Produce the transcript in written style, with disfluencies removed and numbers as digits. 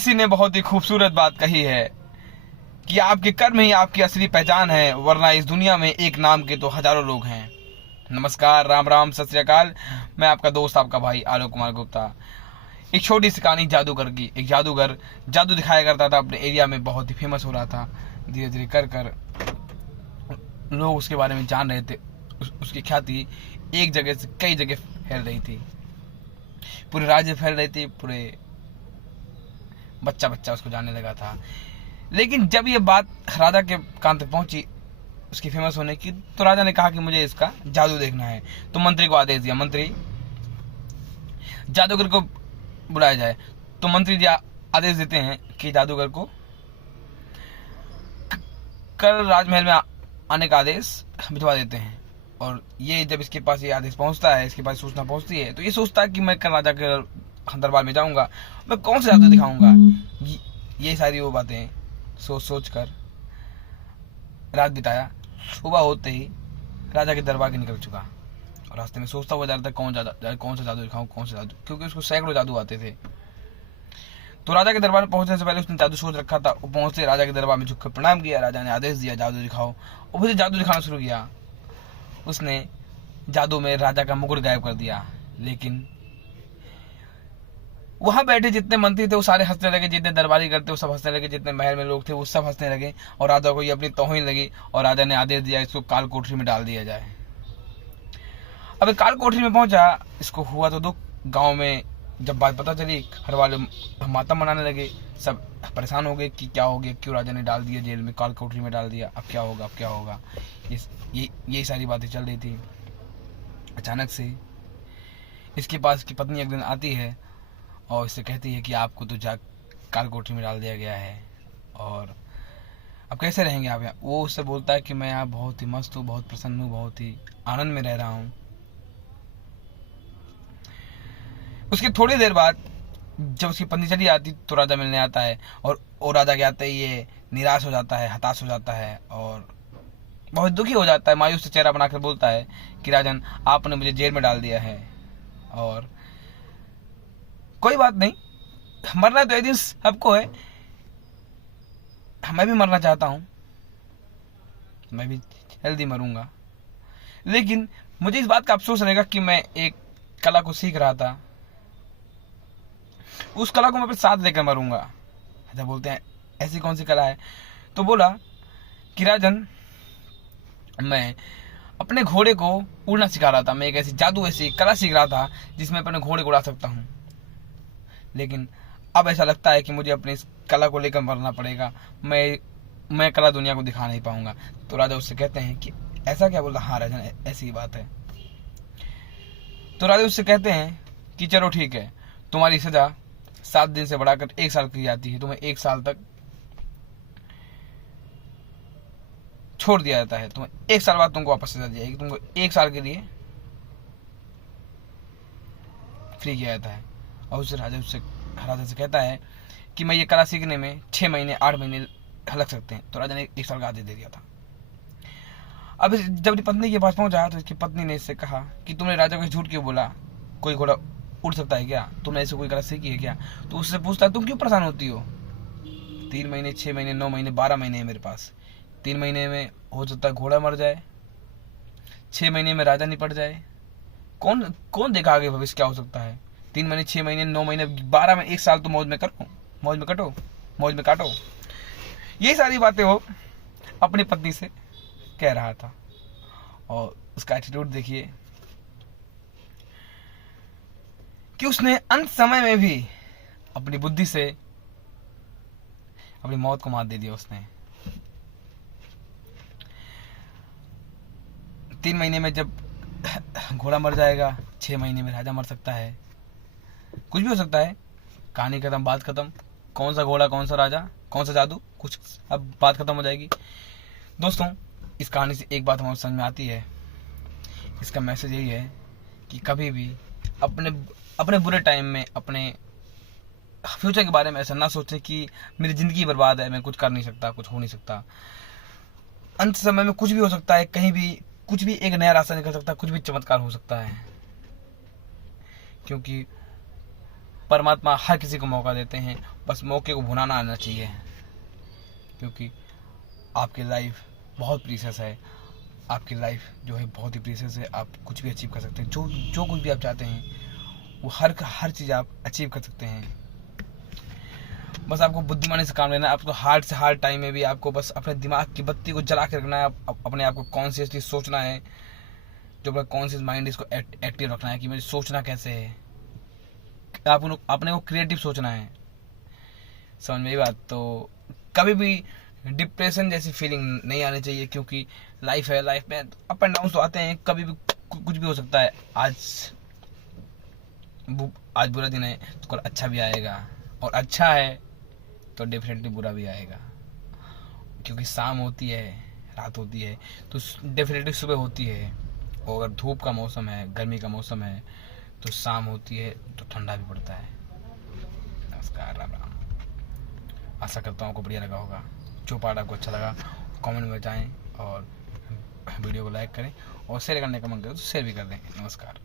किसी ने बहुत ही खूबसूरत बात कही है कि आपके कर्म ही आपकी असली पहचान है, वरना इस दुनिया में एक नाम के तो हजारों लोग हैं। नमस्कार, राम राम, सत श्री अकाल। मैं आपका दोस्त, आपका भाई आलोक कुमार गुप्ता। एक छोटी सी कहानी जादूगर की। एक जादूगर जादू दिखाया करता था, अपने एरिया में बहुत ही फेमस हो रहा था। धीरे धीरे कर कर लोग उसके बारे में जान रहे थे। उसकी ख्याति एक जगह से कई जगह फैल रही थी, पूरे राज्य फैल रही थी, पूरे बच्चा बच्चा उसको जानने लगा था। लेकिन जब ये बात राजा के कान तक पहुंची उसकी फेमस होने की, तो राजा ने कहा कि मुझे इसका जादू देखना है। तो मंत्री को आदेश दिया, मंत्री जादूगर को बुलाया जाए। तो मंत्री जी आदेश देते हैं कि जादूगर को कल राजमहल में आने का आदेश भिजवा देते हैं। और ये जब इसके पास ये आदेश पहुंचता है, इसके पास सूचना पहुंचती है, तो ये सोचता है कि मैं कल राजा के दरबार में जाऊंगा, मैं कौन सा जादू दिखाऊंगा। ये सारी वो बातें सोच कर रात बिताया। सुबह होते ही राजा के दरबार के निकल चुका और रास्ते में सोचता हुआ जा रहा था कौन सा जादू दिखाऊं, कौन सा जादू, क्योंकि उसको सैकड़ों जादू आते थे। तो राजा के दरबार में पहुंचने से पहले उसने जादू सोच रखा था। वो पहुंचते राजा के दरबार में झुककर प्रणाम किया। राजा ने आदेश दिया, जादू दिखाओ। और फिर जादू दिखाना शुरू किया। उसने जादू में राजा का मुकुट गायब कर दिया। लेकिन वहां बैठे जितने मंत्री थे वो सारे हंसने लगे, जितने दरबारी करते वो सब हंसने लगे, जितने महल में लोग थे वो सब हंसने लगे। और राजा को ये अपनी तौहीन लगी और राजा ने आदेश दिया इसको काल कोठरी में डाल दिया जाए। अब काल कोठरी में पहुंचा, इसको हुआ तो दुख। गांव में जब बात पता चली, घर वाले मातम मनाने लगे, सब परेशान हो गए कि क्या हो गया, क्यों राजा ने डाल दिया जेल में, काल कोठरी में डाल दिया, अब क्या होगा, अब क्या होगा। ये सारी बातें चल रही थी। अचानक से इसके पास की पत्नी एक दिन आती है और इससे कहती है कि आपको तो काल कोठरी में डाल दिया गया है और अब कैसे रहेंगे आप यहाँ। वो उससे बोलता है कि मैं यहाँ बहुत ही मस्त हूँ, बहुत प्रसन्न हूँ, बहुत ही आनंद में रह रहा हूँ। उसके थोड़ी देर बाद जब उसकी पत्नी चली आती तो राजा मिलने आता है और राजा के आते ही ये निराश हो जाता है, हताश हो जाता है और बहुत दुखी हो जाता है। मायूस से चेहरा बनाकर बोलता है कि राजन, आपने मुझे जेल में डाल दिया है और कोई बात नहीं, मरना तो एक दिन सबको है, मैं भी मरना चाहता हूं, मैं भी जल्दी मरूंगा। लेकिन मुझे इस बात का अफसोस रहेगा कि मैं एक कला को सीख रहा था, उस कला को मैं अपने साथ लेकर मरूंगा। अच्छा, बोलते हैं ऐसी कौन सी कला है। तो बोला कि राजन, मैं अपने घोड़े को उड़ना सिखा रहा था, मैं एक ऐसी कला सीख रहा था जिसमें अपने घोड़े को उड़ा सकता हूं। लेकिन अब ऐसा लगता है कि मुझे अपनी इस कला को लेकर मरना पड़ेगा, मैं कला दुनिया को दिखा नहीं पाऊंगा। तो राजा उससे कहते हैं कि ऐसा क्या। बोला, हाँ राजन, ऐसी ही बात है। तो राजा उससे कहते हैं कि चलो ठीक है, तुम्हारी सजा 7 दिन से बढ़ाकर 1 साल की जाती है, तुम्हें 1 साल तक छोड़ दिया जाता है, तुम्हें 1 साल बाद तुमको वापस सजा दी जाएगी, तुमको 1 साल के लिए फ्री किया जाता है। और उससे राजा से कहता है कि मैं ये कला सीखने में 6 महीने 8 महीने लग सकते हैं। तो राजा ने 1 साल का आदेश दे दिया था। अब जब अपनी पत्नी के पास पहुंचा तो इसकी पत्नी ने इससे कहा कि तुमने राजा को झूठ क्यों बोला, कोई घोड़ा उड़ सकता है क्या, तुमने ऐसे कोई कला सीखी है क्या। तो उससे पूछता है तुम क्यों परेशान होती हो, 3 महीने 6 महीने 9 महीने 12 महीने है मेरे पास। 3 महीने में हो सकता है घोड़ा मर जाए, 6 महीने में राजा निपट जाए, कौन देखा आगे भविष्य क्या हो सकता है। 3 महीने 6 महीने 9 महीने 12 में 1 साल तो मौज में काटो। ये सारी बातें वो अपनी पत्नी से कह रहा था और उसका एटीट्यूड देखिए कि उसने अंत समय में भी अपनी बुद्धि से अपनी मौत को मात दे दिया। उसने 3 महीने में जब घोड़ा मर जाएगा, 6 महीने में राजा मर सकता है, कुछ भी हो सकता है। कहानी खत्म, बात खत्म। कौन सा घोड़ा, कौन सा राजा, कौन सा जादू, कुछ अब बात खत्म हो जाएगी। दोस्तों, इस कहानी से एक बात हमारे समझ में आती है, इसका मैसेज यही है कि कभी भी अपने बुरे टाइम में अपने फ्यूचर के बारे में ऐसा ना सोचें कि मेरी जिंदगी बर्बाद है, मैं कुछ कर नहीं सकता, कुछ हो नहीं सकता। अंत समय में कुछ भी हो सकता है, कहीं भी कुछ भी एक नया रास्ता निकल सकता है, कुछ भी चमत्कार हो सकता है, क्योंकि परमात्मा हर किसी को मौका देते हैं बस मौके को भुनाना आना चाहिए, क्योंकि आपकी लाइफ बहुत प्रीशियस है। आपकी लाइफ जो है बहुत ही प्रीशियस है। आप कुछ भी अचीव कर सकते हैं, जो कुछ भी आप चाहते हैं वो हर चीज़ आप अचीव कर सकते हैं। बस आपको बुद्धिमानी से काम लेना है। आपको हार्ड से हार्ड टाइम में भी आपको बस अपने दिमाग की बत्ती को जला के रखना है। अपने आप को कॉन्शियसली सोचना है, जो अपना कॉन्शियस माइंड इसको एक्टिव रखना है कि मुझे सोचना कैसे है। अपने को क्रिएटिव सोचना है। समझ में ये बात? तो कभी भी डिप्रेशन जैसी फीलिंग नहीं आनी चाहिए, क्योंकि लाइफ है, लाइफ में अप एंड डाउन तो आते हैं, कभी भी कुछ भी हो सकता है। आज बुरा दिन है तो कल अच्छा भी आएगा, और अच्छा है तो डेफिनेटली बुरा भी आएगा, क्योंकि शाम होती है, रात होती है, तो डेफिनेटली सुबह होती है। और अगर धूप का मौसम है, गर्मी का मौसम है, तो शाम होती है तो ठंडा भी पड़ता है। नमस्कार, राम राम। आशा करता हूँ आपको बढ़िया लगा होगा। जो पार्ट आपको अच्छा लगा कमेंट में बताएं, और वीडियो को लाइक करें, और शेयर करने का मन करे तो शेयर भी कर दें। नमस्कार।